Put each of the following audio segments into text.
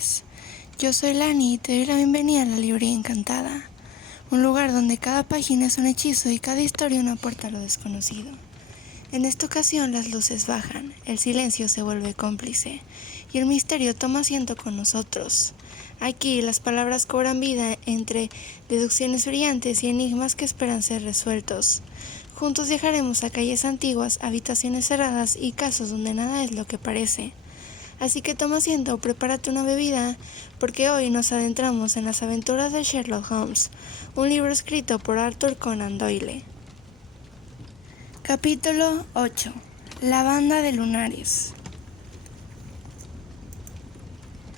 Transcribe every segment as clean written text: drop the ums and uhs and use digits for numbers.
noches. Yo soy Lani y te doy la bienvenida a la Librería Encantada, un lugar donde cada página es un hechizo y cada historia una puerta a lo desconocido. En esta ocasión las luces bajan, el silencio se vuelve cómplice y el misterio toma asiento con nosotros. Aquí las palabras cobran vida entre deducciones brillantes y enigmas que esperan ser resueltos. Juntos viajaremos a calles antiguas, habitaciones cerradas y casos donde nada es lo que parece. Así que toma asiento o prepárate una bebida, porque hoy nos adentramos en las aventuras de Sherlock Holmes, un libro escrito por Arthur Conan Doyle. Capítulo 8. La banda de lunares.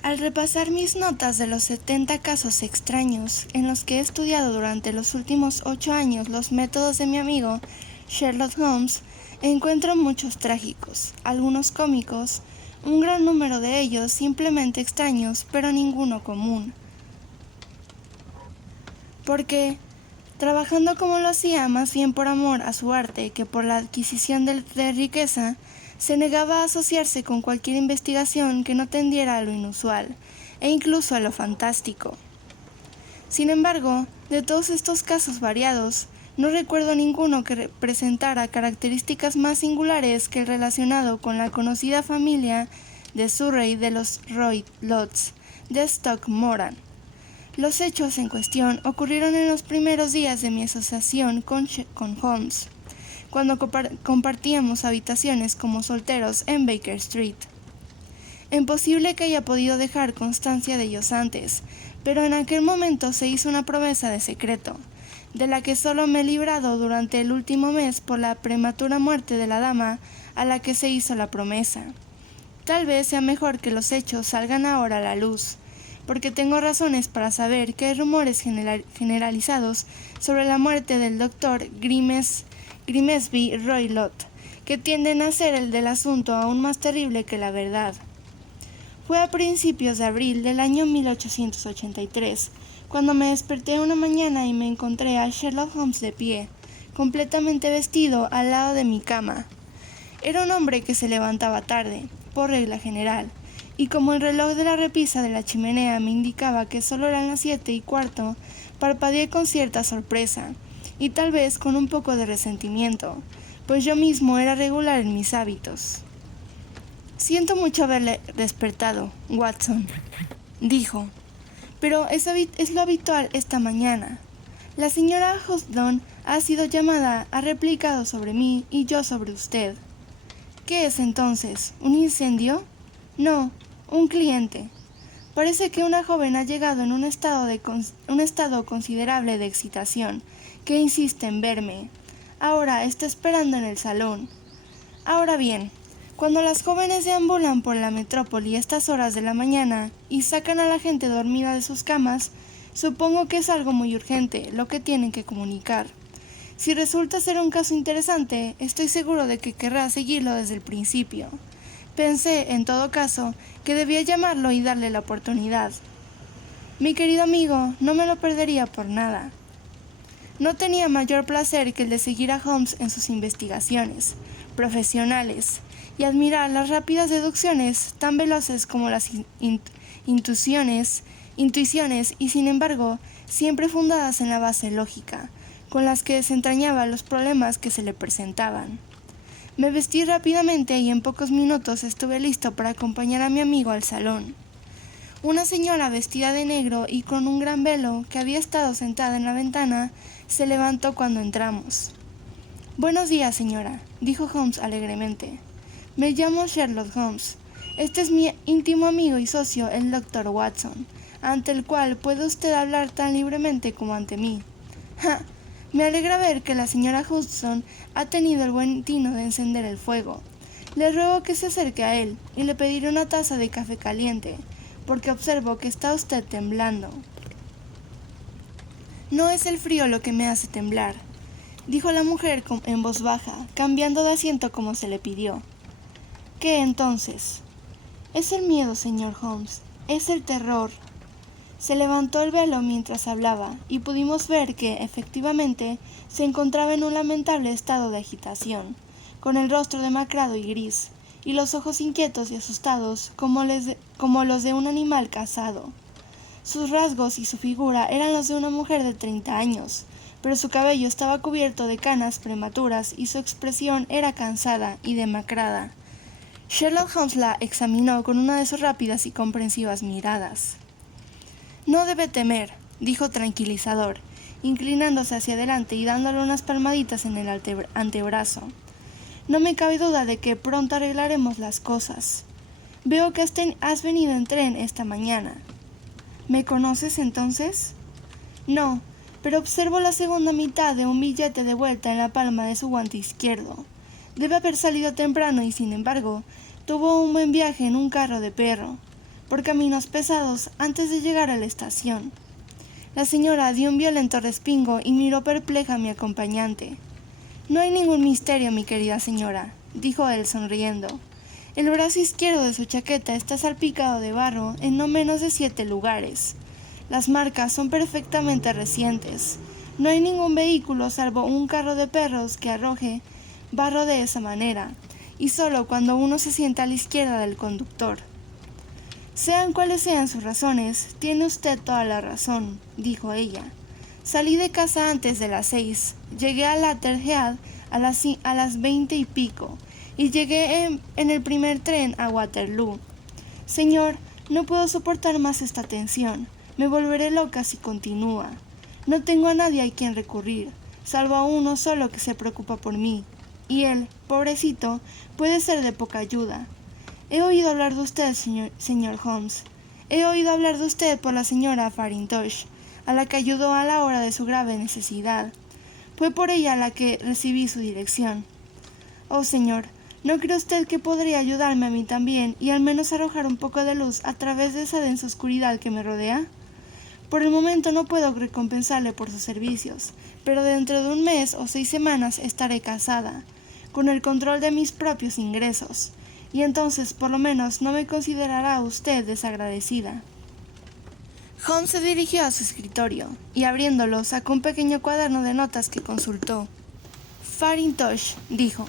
Al repasar mis notas de los 70 casos extraños en los que he estudiado durante los últimos 8 años los métodos de mi amigo Sherlock Holmes, encuentro muchos trágicos, algunos cómicos, un gran número de ellos simplemente extraños, pero ninguno común. Porque, trabajando como lo hacía más bien por amor a su arte que por la adquisición de riqueza, se negaba a asociarse con cualquier investigación que no tendiera a lo inusual, e incluso a lo fantástico. Sin embargo, de todos estos casos variados, no recuerdo ninguno que presentara características más singulares que el relacionado con la conocida familia de Surrey de los Roylotts de Stoke-Moran. Los hechos en cuestión ocurrieron en los primeros días de mi asociación con Holmes, cuando compartíamos habitaciones como solteros en Baker Street. Imposible que haya podido dejar constancia de ellos antes, pero en aquel momento se hizo una promesa de secreto, de la que solo me he librado durante el último mes por la prematura muerte de la dama a la que se hizo la promesa. Tal vez sea mejor que los hechos salgan ahora a la luz, porque tengo razones para saber que hay rumores generalizados sobre la muerte del doctor Grimsby Roylott, que tienden a hacer el del asunto aún más terrible que la verdad. Fue a principios de abril del año 1883, cuando me desperté una mañana y me encontré a Sherlock Holmes de pie, completamente vestido al lado de mi cama. Era un hombre que se levantaba tarde, por regla general, y como el reloj de la repisa de la chimenea me indicaba que solo eran las 7:15, parpadeé con cierta sorpresa, y tal vez con un poco de resentimiento, pues yo mismo era regular en mis hábitos. «Siento mucho haberle despertado, Watson», dijo, «pero es lo habitual esta mañana. La señora Hudson ha sido llamada, ha replicado sobre mí y yo sobre usted». «¿Qué es entonces? ¿Un incendio?» «No, un cliente. Parece que una joven ha llegado en un estado considerable de excitación, que insiste en verme. Ahora está esperando en el salón. Ahora bien, cuando las jóvenes deambulan por la metrópoli a estas horas de la mañana y sacan a la gente dormida de sus camas, supongo que es algo muy urgente lo que tienen que comunicar. Si resulta ser un caso interesante, estoy seguro de que querrá seguirlo desde el principio. Pensé, en todo caso, que debía llamarlo y darle la oportunidad. Mi querido amigo no me lo perdería por nada. No tenía mayor placer que el de seguir a Holmes en sus investigaciones profesionales y admirar las rápidas deducciones tan veloces como las intuiciones y, sin embargo, siempre fundadas en la base lógica, con las que desentrañaba los problemas que se le presentaban. Me vestí rápidamente y en pocos minutos estuve listo para acompañar a mi amigo al salón. Una señora vestida de negro y con un gran velo, que había estado sentada en la ventana, se levantó cuando entramos. «Buenos días, señora», dijo Holmes alegremente. «Me llamo Sherlock Holmes. Este es mi íntimo amigo y socio, el Dr. Watson, ante el cual puede usted hablar tan libremente como ante mí». «Ja, me alegra ver que la señora Hudson ha tenido el buen tino de encender el fuego. Le ruego que se acerque a él y le pediré una taza de café caliente, porque observo que está usted temblando». «No es el frío lo que me hace temblar», dijo la mujer en voz baja, cambiando de asiento como se le pidió. «¿Qué entonces?» «Es el miedo, señor Holmes, es el terror». Se levantó el velo mientras hablaba, y pudimos ver que, efectivamente, se encontraba en un lamentable estado de agitación, con el rostro demacrado y gris, y los ojos inquietos y asustados como los de un animal cazado. Sus rasgos y su figura eran los de una mujer de 30 años, pero su cabello estaba cubierto de canas prematuras y su expresión era cansada y demacrada. Sherlock Holmes la examinó con una de sus rápidas y comprensivas miradas. «No debe temer», dijo tranquilizador, inclinándose hacia adelante y dándole unas palmaditas en el antebrazo. «No me cabe duda de que pronto arreglaremos las cosas. Veo que has venido en tren esta mañana». «¿Me conoces entonces?» «No, pero observo la segunda mitad de un billete de vuelta en la palma de su guante izquierdo. Debe haber salido temprano y, sin embargo, tuvo un buen viaje en un carro de perro, por caminos pesados antes de llegar a la estación». La señora dio un violento respingo y miró perpleja a mi acompañante. «No hay ningún misterio, mi querida señora», dijo él sonriendo. «El brazo izquierdo de su chaqueta está salpicado de barro en no menos de 7 lugares. Las marcas son perfectamente recientes. No hay ningún vehículo salvo un carro de perros que arroje barro de esa manera, y solo cuando uno se sienta a la izquierda del conductor». «Sean cuales sean sus razones, tiene usted toda la razón», dijo ella. «Salí de casa antes de las 6, llegué a Latterhead a las 20 y pico, y llegué en el primer tren a Waterloo. Señor, no puedo soportar más esta tensión, me volveré loca si continúa. No tengo a nadie a quien recurrir, salvo a uno solo que se preocupa por mí, y él, pobrecito, puede ser de poca ayuda. He oído hablar de usted, señor Holmes. He oído hablar de usted por la señora Farintosh, a la que ayudó a la hora de su grave necesidad. Fue por ella a la que recibí su dirección. Oh, señor, ¿no cree usted que podría ayudarme a mí también y al menos arrojar un poco de luz a través de esa densa oscuridad que me rodea? Por el momento no puedo recompensarle por sus servicios, pero dentro de un mes o 6 semanas estaré casada, con el control de mis propios ingresos, y entonces por lo menos no me considerará usted desagradecida». Holmes se dirigió a su escritorio y abriéndolo sacó un pequeño cuaderno de notas que consultó. «Farintosh», dijo.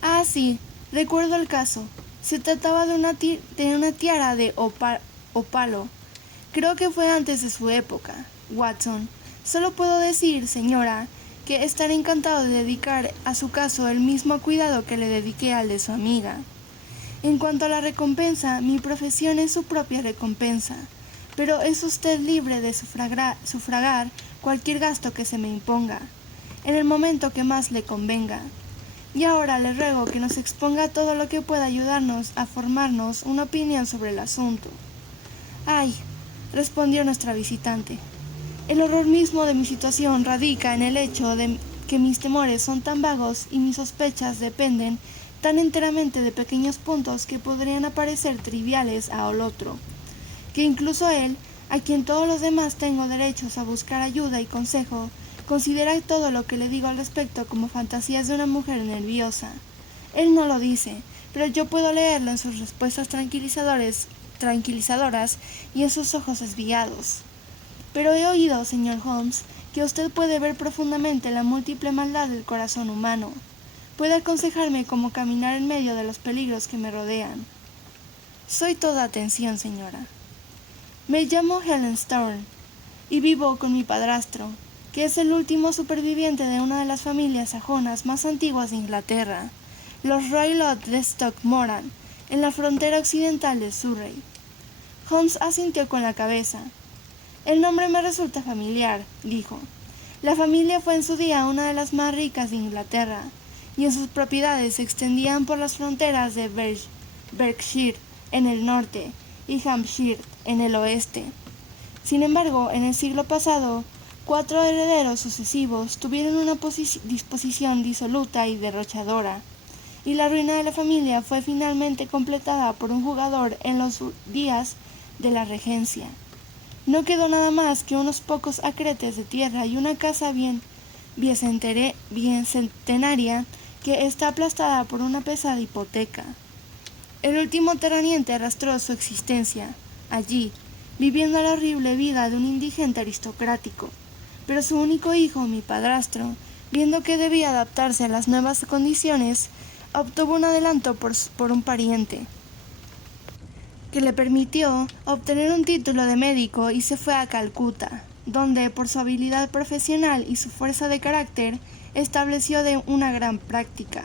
«Ah, sí, recuerdo el caso. Se trataba de una tiara de opalo. Creo que fue antes de su época, Watson. Solo puedo decir, señora, que estaré encantado de dedicar a su caso el mismo cuidado que le dediqué al de su amiga. En cuanto a la recompensa, mi profesión es su propia recompensa, pero es usted libre de sufragar cualquier gasto que se me imponga, en el momento que más le convenga. Y ahora le ruego que nos exponga todo lo que pueda ayudarnos a formarnos una opinión sobre el asunto». «Ay», respondió nuestra visitante, «el horror mismo de mi situación radica en el hecho de que mis temores son tan vagos y mis sospechas dependen tan enteramente de pequeños puntos que podrían parecer triviales al otro, que incluso él, a quien todos los demás tengo derechos a buscar ayuda y consejo, considera todo lo que le digo al respecto como fantasías de una mujer nerviosa. Él no lo dice, pero yo puedo leerlo en sus respuestas tranquilizadoras y en sus ojos desviados. Pero he oído, señor Holmes, que usted puede ver profundamente la múltiple maldad del corazón humano. Puede aconsejarme cómo caminar en medio de los peligros que me rodean». «Soy toda atención, señora». «Me llamo Helen Storm y vivo con mi padrastro, que es el último superviviente de una de las familias sajonas más antiguas de Inglaterra, los Roylott de Stockmoran, en la frontera occidental de Surrey». Holmes asintió con la cabeza. «El nombre me resulta familiar», dijo. «La familia fue en su día una de las más ricas de Inglaterra, y en sus propiedades se extendían por las fronteras de Berkshire en el norte y Hampshire en el oeste. Sin embargo, en el siglo pasado, 4 herederos sucesivos tuvieron una disposición disoluta y derrochadora, y la ruina de la familia fue finalmente completada por un jugador en los días de la regencia. No quedó nada más que unos pocos acretes de tierra y una casa bicentenaria que está aplastada por una pesada hipoteca. El último terrateniente arrastró su existencia allí, viviendo la horrible vida de un indigente aristocrático, pero su único hijo, mi padrastro, viendo que debía adaptarse a las nuevas condiciones, obtuvo un adelanto por un pariente, que le permitió obtener un título de médico y se fue a Calcuta, donde por su habilidad profesional y su fuerza de carácter estableció una gran práctica.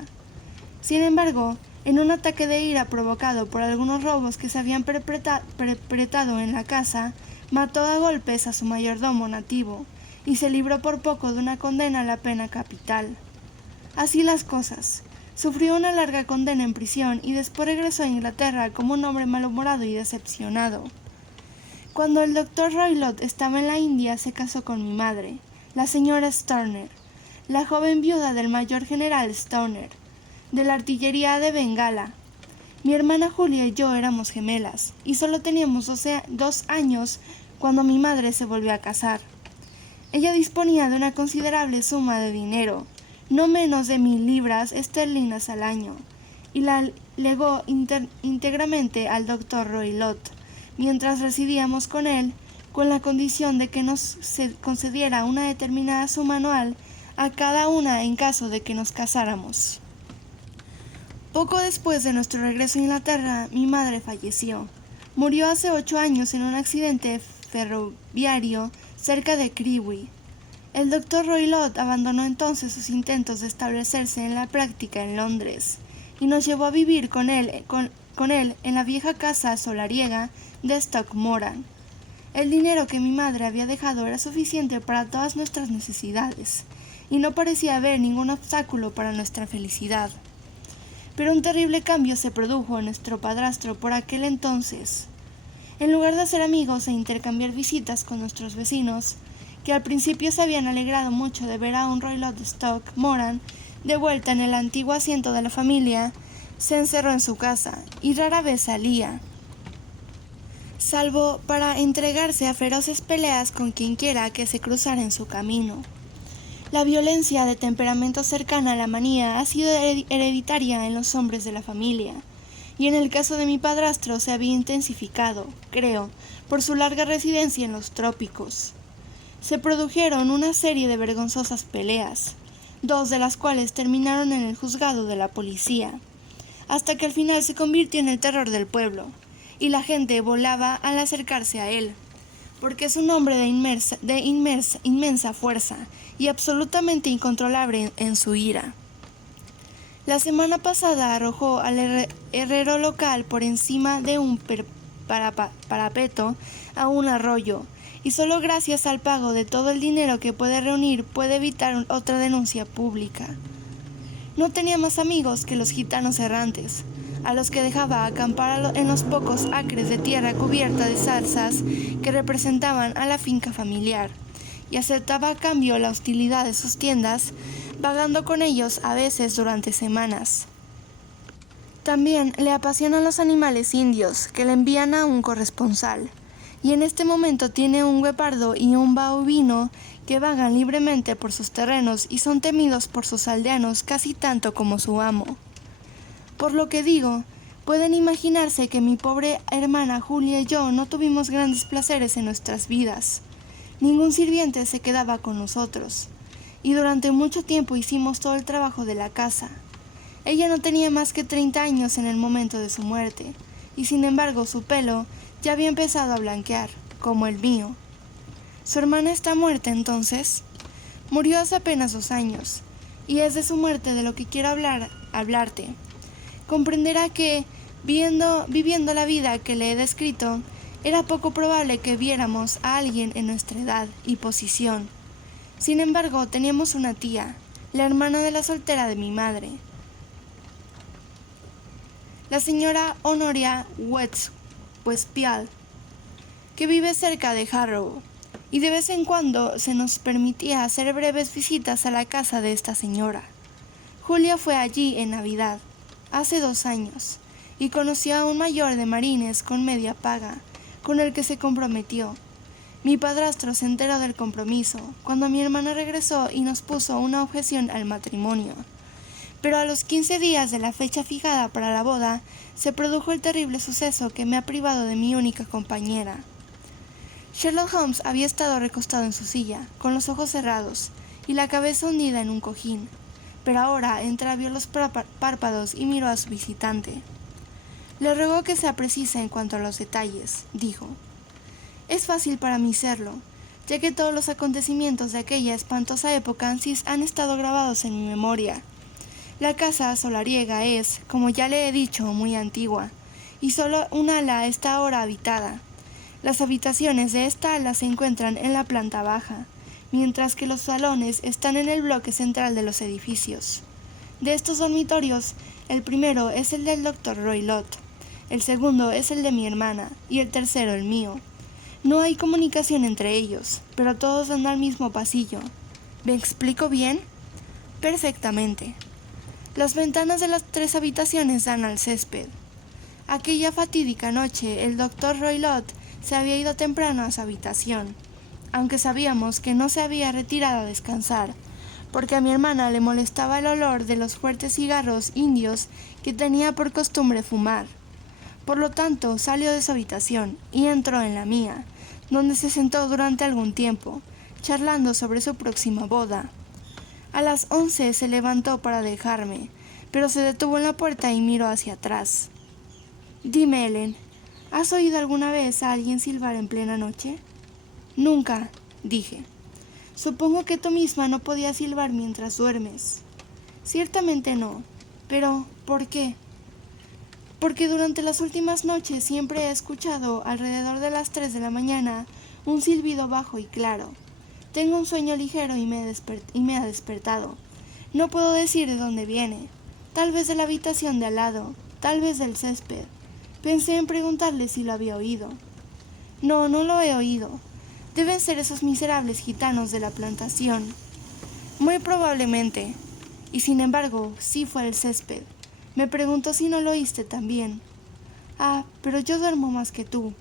Sin embargo, en un ataque de ira provocado por algunos robos que se habían perpetrado en la casa, mató a golpes a su mayordomo nativo y se libró por poco de una condena a la pena capital. Así las cosas. Sufrió una larga condena en prisión y después regresó a Inglaterra como un hombre malhumorado y decepcionado. Cuando el doctor Roylott estaba en la India, se casó con mi madre, la señora Stoner, la joven viuda del mayor general Stoner, de la artillería de Bengala. Mi hermana Julia y yo éramos gemelas, y solo teníamos 2 años cuando mi madre se volvió a casar. Ella disponía de una considerable suma de dinero, no menos de 1,000 libras esterlinas al año, y la legó íntegramente al doctor Roylott, mientras residíamos con él, con la condición de que nos concediera una determinada suma anual a cada una en caso de que nos casáramos. Poco después de nuestro regreso a Inglaterra, mi madre falleció. Murió hace 8 años en un accidente ferroviario cerca de Crewe. El doctor Roylott abandonó entonces sus intentos de establecerse en la práctica en Londres y nos llevó a vivir con él en la vieja casa solariega de Stockmoran. El dinero que mi madre había dejado era suficiente para todas nuestras necesidades y no parecía haber ningún obstáculo para nuestra felicidad. Pero un terrible cambio se produjo en nuestro padrastro por aquel entonces. En lugar de hacer amigos e intercambiar visitas con nuestros vecinos, que al principio se habían alegrado mucho de ver a un Roylott de Stockmoran de vuelta en el antiguo asiento de la familia, se encerró en su casa y rara vez salía, salvo para entregarse a feroces peleas con quienquiera que se cruzara en su camino. La violencia de temperamento cercana a la manía ha sido hereditaria en los hombres de la familia, y en el caso de mi padrastro se había intensificado, creo, por su larga residencia en los trópicos. Se produjeron una serie de vergonzosas peleas, 2 de las cuales terminaron en el juzgado de la policía, hasta que al final se convirtió en el terror del pueblo, y la gente volaba al acercarse a él, porque es un hombre de inmensa fuerza y absolutamente incontrolable en su ira. La semana pasada arrojó al herrero local por encima de un parapeto a un arroyo, y solo gracias al pago de todo el dinero que puede reunir puede evitar otra denuncia pública. No tenía más amigos que los gitanos errantes, a los que dejaba acampar en los pocos acres de tierra cubierta de zarzas que representaban a la finca familiar, y aceptaba a cambio la hostilidad de sus tiendas, vagando con ellos a veces durante semanas. También le apasionan los animales indios, que le envían a un corresponsal, y en este momento tiene un guepardo y un bovino que vagan libremente por sus terrenos y son temidos por sus aldeanos casi tanto como su amo. Por lo que digo, pueden imaginarse que mi pobre hermana Julia y yo no tuvimos grandes placeres en nuestras vidas. Ningún sirviente se quedaba con nosotros, y durante mucho tiempo hicimos todo el trabajo de la casa. Ella no tenía más que 30 años en el momento de su muerte, y sin embargo su pelo ya había empezado a blanquear, como el mío. ¿Su hermana está muerta entonces? Murió hace apenas 2 años, y es de su muerte de lo que quiero hablarte. Comprenderá que, viviendo la vida que le he descrito, era poco probable que viéramos a alguien en nuestra edad y posición. Sin embargo, teníamos una tía, la hermana de la soltera de mi madre, la señora Honoria Westphal, que vive cerca de Harrow, y de vez en cuando se nos permitía hacer breves visitas a la casa de esta señora. Julia fue allí en Navidad, hace 2 años, y conoció a un mayor de marines con media paga, con el que se comprometió. Mi padrastro se enteró del compromiso cuando mi hermana regresó y nos puso una objeción al matrimonio. Pero a los 15 días de la fecha fijada para la boda, se produjo el terrible suceso que me ha privado de mi única compañera. Sherlock Holmes había estado recostado en su silla, con los ojos cerrados y la cabeza hundida en un cojín, pero ahora entreabrió los párpados y miró a su visitante. Le ruego que sea precisa en cuanto a los detalles, dijo. Es fácil para mí serlo, ya que todos los acontecimientos de aquella espantosa época han estado grabados en mi memoria. La casa solariega es, como ya le he dicho, muy antigua, y solo un ala está ahora habitada. Las habitaciones de esta ala se encuentran en la planta baja, mientras que los salones están en el bloque central de los edificios. De estos dormitorios, el primero es el del Dr. Roylott, el segundo es el de mi hermana y el tercero el mío. No hay comunicación entre ellos, pero todos dan al mismo pasillo. ¿Me explico bien? Perfectamente. Las ventanas de las 3 habitaciones dan al césped. Aquella fatídica noche, el Dr. Roylott se había ido temprano a su habitación, aunque sabíamos que no se había retirado a descansar, porque a mi hermana le molestaba el olor de los fuertes cigarros indios que tenía por costumbre fumar. Por lo tanto, salió de su habitación y entró en la mía, donde se sentó durante algún tiempo, charlando sobre su próxima boda. A las 11 se levantó para dejarme, pero se detuvo en la puerta y miró hacia atrás. Dime, Ellen, ¿has oído alguna vez a alguien silbar en plena noche? Nunca, dije. Supongo que tú misma no podías silbar mientras duermes. Ciertamente no, pero ¿por qué? Porque durante las últimas noches siempre he escuchado, alrededor de las 3 de la mañana, un silbido bajo y claro. Tengo un sueño ligero y me ha despertado. No puedo decir de dónde viene. Tal vez de la habitación de al lado, tal vez del césped. Pensé en preguntarle si lo había oído. No, no lo he oído. Deben ser esos miserables gitanos de la plantación. Muy probablemente. Y sin embargo, sí fue el césped. Me preguntó si no lo oíste también. Ah, pero yo duermo más que tú.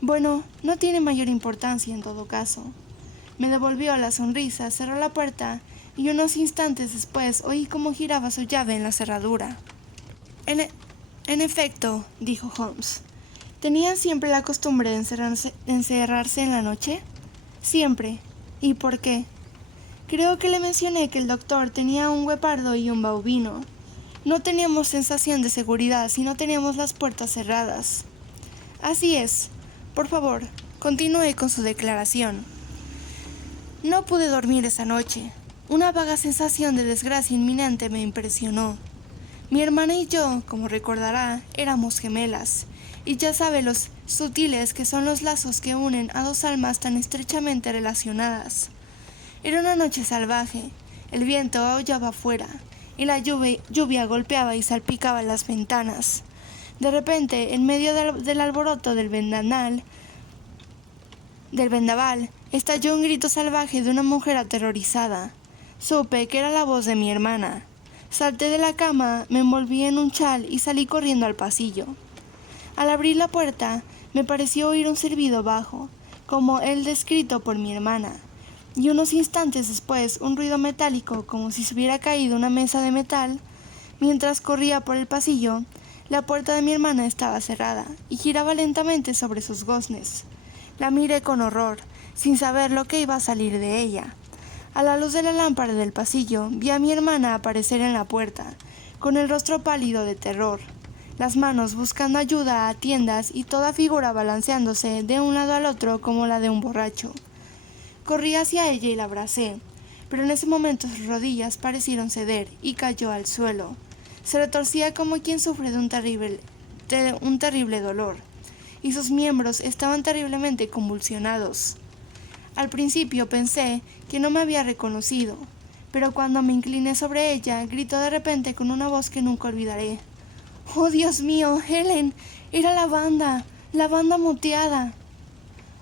Bueno, no tiene mayor importancia en todo caso. Me devolvió la sonrisa, cerró la puerta y unos instantes después oí cómo giraba su llave en la cerradura. En efecto, dijo Holmes. ¿Tenían siempre la costumbre de encerrarse en la noche? Siempre. ¿Y por qué? Creo que le mencioné que el doctor tenía un guepardo y un baubino. No teníamos sensación de seguridad si no teníamos las puertas cerradas. Así es. Por favor, continúe con su declaración. No pude dormir esa noche. Una vaga sensación de desgracia inminente me impresionó. Mi hermana y yo, como recordará, éramos gemelas, y ya sabe los sutiles que son los lazos que unen a 2 almas tan estrechamente relacionadas. Era una noche salvaje, el viento aullaba afuera, y la lluvia golpeaba y salpicaba las ventanas. De repente, en medio del alboroto del vendaval, estalló un grito salvaje de una mujer aterrorizada. Supe que era la voz de mi hermana. Salté de la cama, me envolví en un chal y salí corriendo al pasillo. Al abrir la puerta, me pareció oír un silbido bajo, como el descrito por mi hermana, y unos instantes después un ruido metálico como si se hubiera caído una mesa de metal. Mientras corría por el pasillo, la puerta de mi hermana estaba cerrada y giraba lentamente sobre sus goznes. La miré con horror, sin saber lo que iba a salir de ella. A la luz de la lámpara del pasillo, vi a mi hermana aparecer en la puerta, con el rostro pálido de terror, las manos buscando ayuda a tiendas y toda figura balanceándose de un lado al otro como la de un borracho. Corrí hacia ella y la abracé, pero en ese momento sus rodillas parecieron ceder y cayó al suelo. Se retorcía como quien sufre de un terrible dolor, y sus miembros estaban terriblemente convulsionados. Al principio pensé que no me había reconocido, pero cuando me incliné sobre ella, gritó de repente con una voz que nunca olvidaré. ¡Oh, Dios mío, Helen! Era la banda moteada.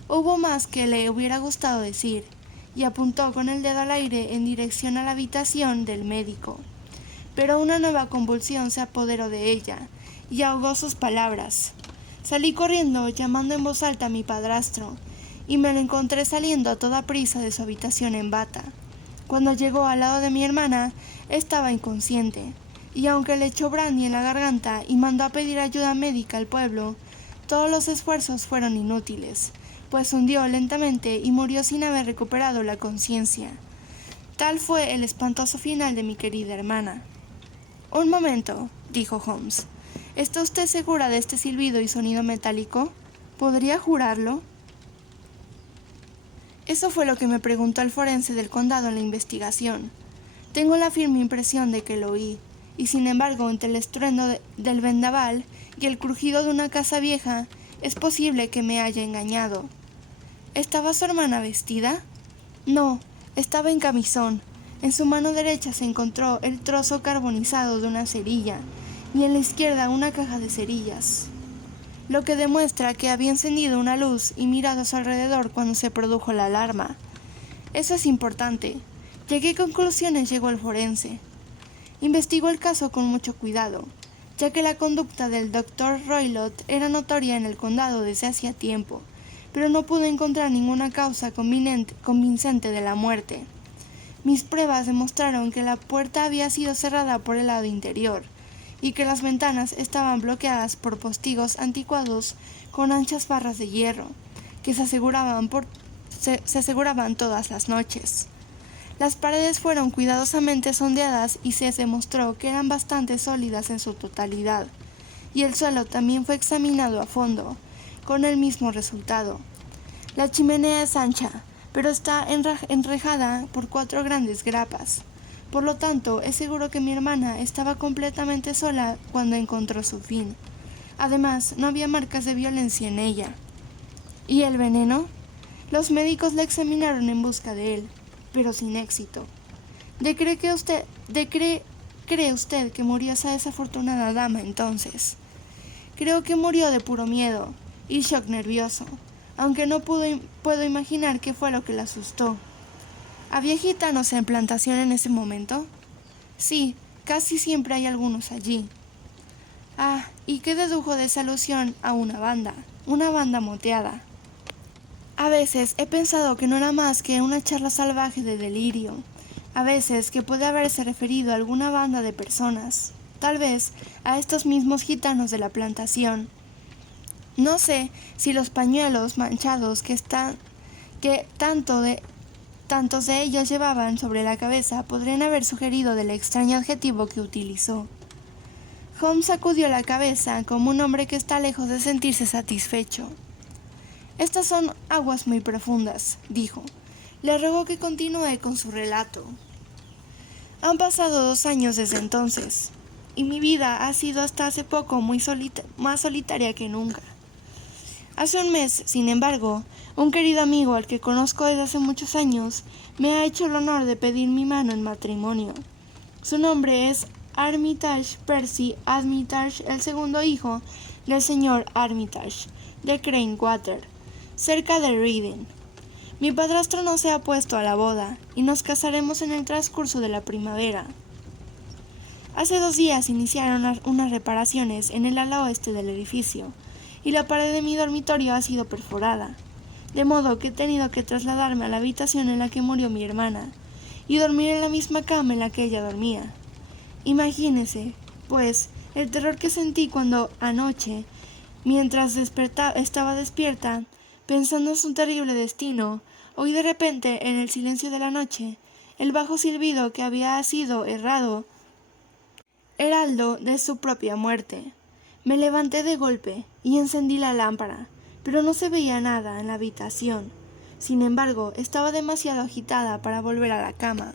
Hubo más que le hubiera gustado decir, y apuntó con el dedo al aire en dirección a la habitación del médico. Pero una nueva convulsión se apoderó de ella, y ahogó sus palabras. Salí corriendo, llamando en voz alta a mi padrastro, y me lo encontré saliendo a toda prisa de su habitación en bata. Cuando llegó al lado de mi hermana, estaba inconsciente, y aunque le echó brandy en la garganta y mandó a pedir ayuda médica al pueblo, todos los esfuerzos fueron inútiles, pues hundió lentamente y murió sin haber recuperado la conciencia. Tal fue el espantoso final de mi querida hermana. «Un momento», dijo Holmes. «¿Está usted segura de este silbido y sonido metálico? ¿Podría jurarlo?» Eso fue lo que me preguntó el forense del condado en la investigación. Tengo la firme impresión de que lo oí, y sin embargo, entre el estruendo del vendaval y el crujido de una casa vieja, es posible que me haya engañado. ¿Estaba su hermana vestida? No, estaba en camisón. En su mano derecha se encontró el trozo carbonizado de una cerilla, y en la izquierda una caja de cerillas, lo que demuestra que había encendido una luz y mirado a su alrededor cuando se produjo la alarma. Eso es importante. ¿Y a qué conclusiones llegó el forense? Investigó el caso con mucho cuidado, ya que la conducta del Dr. Roylott era notoria en el condado desde hacía tiempo, pero no pudo encontrar ninguna causa convincente de la muerte. Mis pruebas demostraron que la puerta había sido cerrada por el lado interior, y que las ventanas estaban bloqueadas por postigos anticuados con anchas barras de hierro, que se aseguraban todas las noches. Las paredes fueron cuidadosamente sondeadas y se demostró que eran bastante sólidas en su totalidad, y el suelo también fue examinado a fondo, con el mismo resultado. La chimenea es ancha, pero está enrejada por 4 grandes grapas. Por lo tanto, es seguro que mi hermana estaba completamente sola cuando encontró su fin. Además, no había marcas de violencia en ella. ¿Y el veneno? Los médicos la examinaron en busca de él, pero sin éxito. ¿Cree usted que murió esa desafortunada dama entonces? Creo que murió de puro miedo y shock nervioso, aunque no puedo imaginar qué fue lo que la asustó. ¿Había gitanos en plantación en ese momento? Sí, casi siempre hay algunos allí. Ah, ¿y qué dedujo de esa alusión a una banda moteada? A veces he pensado que no era más que una charla salvaje de delirio. A veces que puede haberse referido a alguna banda de personas, tal vez a estos mismos gitanos de la plantación. No sé si los pañuelos manchados que tantos de ellos llevaban sobre la cabeza podrían haber sugerido del extraño adjetivo que utilizó. Holmes sacudió la cabeza como un hombre que está lejos de sentirse satisfecho. «Estas son aguas muy profundas», dijo. Le ruego que continúe con su relato. Han pasado 2 años desde entonces, y mi vida ha sido hasta hace poco más solitaria que nunca. Hace un mes, sin embargo, un querido amigo al que conozco desde hace muchos años me ha hecho el honor de pedir mi mano en matrimonio. Su nombre es Armitage Percy Armitage, el segundo hijo del señor Armitage, de Crane Water, cerca de Reading. Mi padrastro no se ha puesto a la boda, y nos casaremos en el transcurso de la primavera. Hace 2 días iniciaron unas reparaciones en el ala oeste del edificio, y la pared de mi dormitorio ha sido perforada, de modo que he tenido que trasladarme a la habitación en la que murió mi hermana, y dormir en la misma cama en la que ella dormía. Imagínese, pues, el terror que sentí cuando anoche, mientras estaba despierta, pensando en su terrible destino, oí de repente, en el silencio de la noche, el bajo silbido que había sido heraldo de su propia muerte. Me levanté de golpe y encendí la lámpara, pero no se veía nada en la habitación. Sin embargo, estaba demasiado agitada para volver a la cama,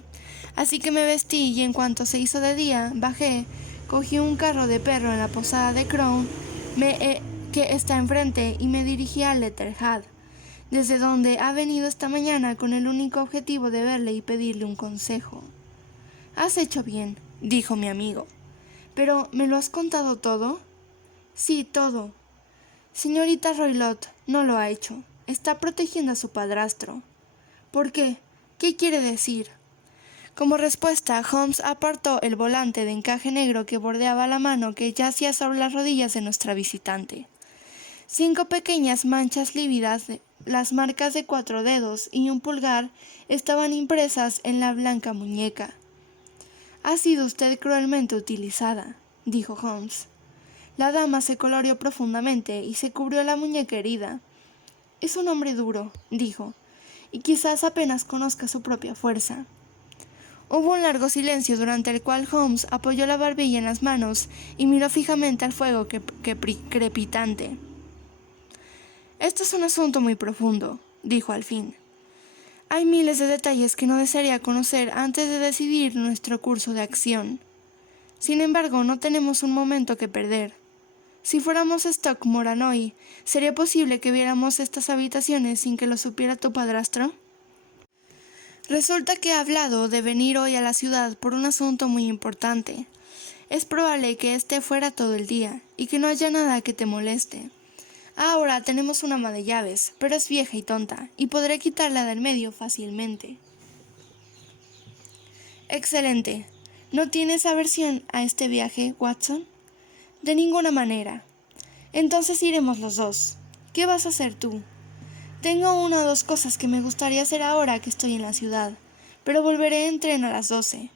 así que me vestí y en cuanto se hizo de día, bajé, cogí un carro de perro en la posada de Crown, que está enfrente, y me dirigí a Leatherhead, desde donde ha venido esta mañana con el único objetivo de verle y pedirle un consejo. «Has hecho bien», dijo mi amigo. «¿Pero me lo has contado todo?» «Sí, todo». «Señorita Roylott no lo ha hecho. Está protegiendo a su padrastro». «¿Por qué? ¿Qué quiere decir?» Como respuesta, Holmes apartó el volante de encaje negro que bordeaba la mano que yacía sobre las rodillas de nuestra visitante. 5 pequeñas manchas lívidas, las marcas de 4 dedos y un pulgar, estaban impresas en la blanca muñeca. «Ha sido usted cruelmente utilizada», dijo Holmes. La dama se coloreó profundamente y se cubrió la muñeca herida. «Es un hombre duro», dijo, «y quizás apenas conozca su propia fuerza». Hubo un largo silencio durante el cual Holmes apoyó la barbilla en las manos y miró fijamente al fuego crepitante. «Esto es un asunto muy profundo», dijo al fin. «Hay miles de detalles que no desearía conocer antes de decidir nuestro curso de acción. Sin embargo, no tenemos un momento que perder. Si fuéramos Stockmoran hoy, ¿sería posible que viéramos estas habitaciones sin que lo supiera tu padrastro? Resulta que ha hablado de venir hoy a la ciudad por un asunto muy importante. Es probable que esté fuera todo el día y que no haya nada que te moleste. Ahora tenemos una ama de llaves, pero es vieja y tonta, y podré quitarla del medio fácilmente». «Excelente. ¿No tienes aversión a este viaje, Watson?» «De ninguna manera». «Entonces iremos los dos. ¿Qué vas a hacer tú?» «Tengo una o dos cosas que me gustaría hacer ahora que estoy en la ciudad, pero volveré en tren a las 12,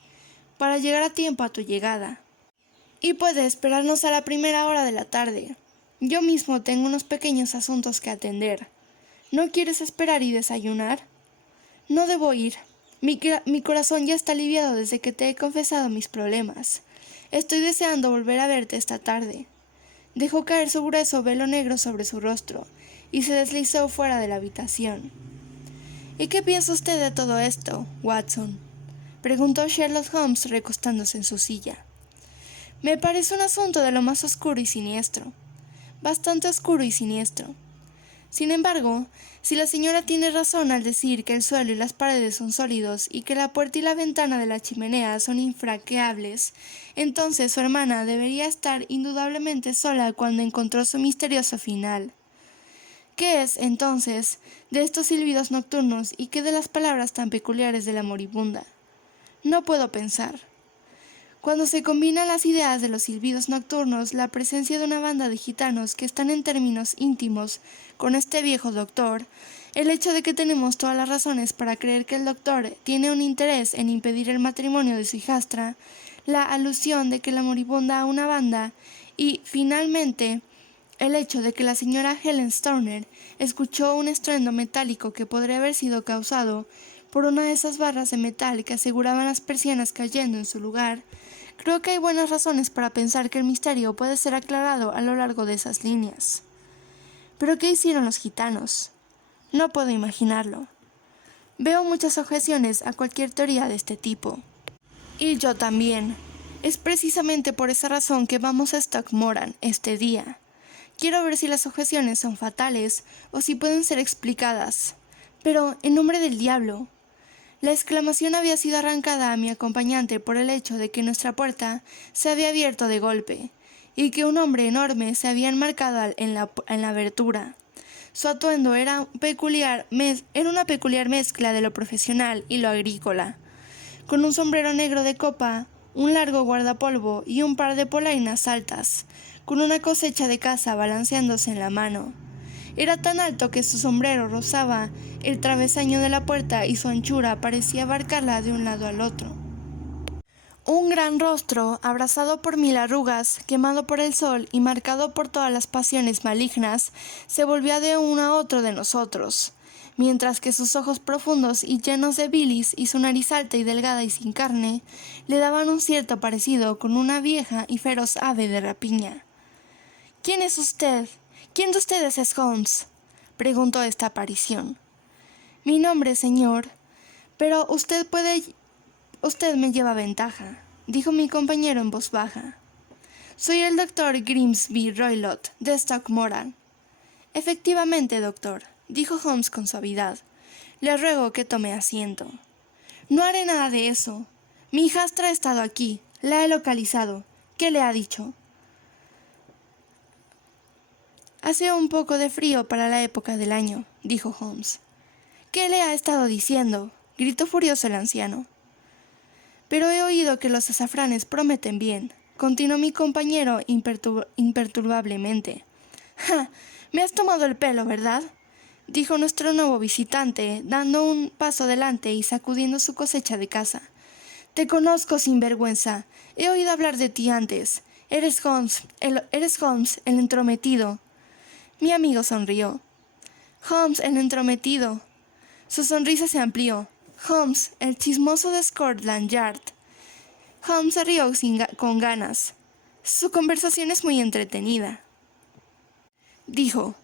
para llegar a tiempo a tu llegada. Y puede esperarnos a la primera hora de la tarde. Yo mismo tengo unos pequeños asuntos que atender. ¿No quieres esperar y desayunar?» «No debo ir. Mi corazón ya está aliviado desde que te he confesado mis problemas. Estoy deseando volver a verte esta tarde». Dejó caer su grueso velo negro sobre su rostro y se deslizó fuera de la habitación. «¿Y qué piensa usted de todo esto, Watson?», preguntó Sherlock Holmes recostándose en su silla. «Me parece un asunto de lo más oscuro y siniestro. Bastante oscuro y siniestro. Sin embargo, si la señora tiene razón al decir que el suelo y las paredes son sólidos y que la puerta y la ventana de la chimenea son infranqueables, entonces su hermana debería estar indudablemente sola cuando encontró su misterioso final. ¿Qué es, entonces, de estos silbidos nocturnos y qué de las palabras tan peculiares de la moribunda? No puedo pensar. Cuando se combinan las ideas de los silbidos nocturnos, la presencia de una banda de gitanos que están en términos íntimos con este viejo doctor, el hecho de que tenemos todas las razones para creer que el doctor tiene un interés en impedir el matrimonio de su hijastra, la alusión de que la moribunda a una banda y, finalmente, el hecho de que la señora Helen Stoner escuchó un estruendo metálico que podría haber sido causado por una de esas barras de metal que aseguraban las persianas cayendo en su lugar, creo que hay buenas razones para pensar que el misterio puede ser aclarado a lo largo de esas líneas. ¿Pero qué hicieron los gitanos? No puedo imaginarlo. Veo muchas objeciones a cualquier teoría de este tipo. Y yo también. Es precisamente por esa razón que vamos a Stockmoran este día. Quiero ver si las objeciones son fatales o si pueden ser explicadas. Pero, en nombre del diablo. La exclamación había sido arrancada a mi acompañante por el hecho de que nuestra puerta se había abierto de golpe y que un hombre enorme se había enmarcado en la abertura. Su atuendo era una peculiar mezcla de lo profesional y lo agrícola, con un sombrero negro de copa, un largo guardapolvo y un par de polainas altas, con una cosecha de caza balanceándose en la mano. Era tan alto que su sombrero rozaba el travesaño de la puerta y su anchura parecía abarcarla de un lado al otro. Un gran rostro, abrasado por 1000 arrugas, quemado por el sol y marcado por todas las pasiones malignas, se volvía de uno a otro de nosotros, mientras que sus ojos profundos y llenos de bilis y su nariz alta y delgada y sin carne le daban un cierto parecido con una vieja y feroz ave de rapiña. «¿Quién es usted? ¿Quién de ustedes es Holmes?», preguntó esta aparición. «Mi nombre, señor, pero usted me lleva ventaja», dijo mi compañero en voz baja. «Soy el doctor Grimsby Roylott, de Stockmoran». «Efectivamente, doctor», dijo Holmes con suavidad. «Le ruego que tome asiento». «No haré nada de eso. Mi hijastra ha estado aquí. La he localizado. ¿Qué le ha dicho?» «Hace un poco de frío para la época del año», dijo Holmes. «¿Qué le ha estado diciendo?», gritó furioso el anciano. «Pero he oído que los azafranes prometen bien», continuó mi compañero imperturbablemente. «Ja, me has tomado el pelo, ¿verdad?», dijo nuestro nuevo visitante, dando un paso adelante y sacudiendo su cosecha de caza. «Te conozco, sinvergüenza. He oído hablar de ti antes. Eres Holmes, el entrometido». Mi amigo sonrió. «Holmes, el entrometido». Su sonrisa se amplió. Holmes, el chismoso de Scotland Yard. Holmes se rió con ganas. Su conversación es muy entretenida. Dijo,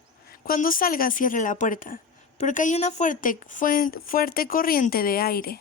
cuando salga cierre la puerta, porque hay una fuerte corriente de aire.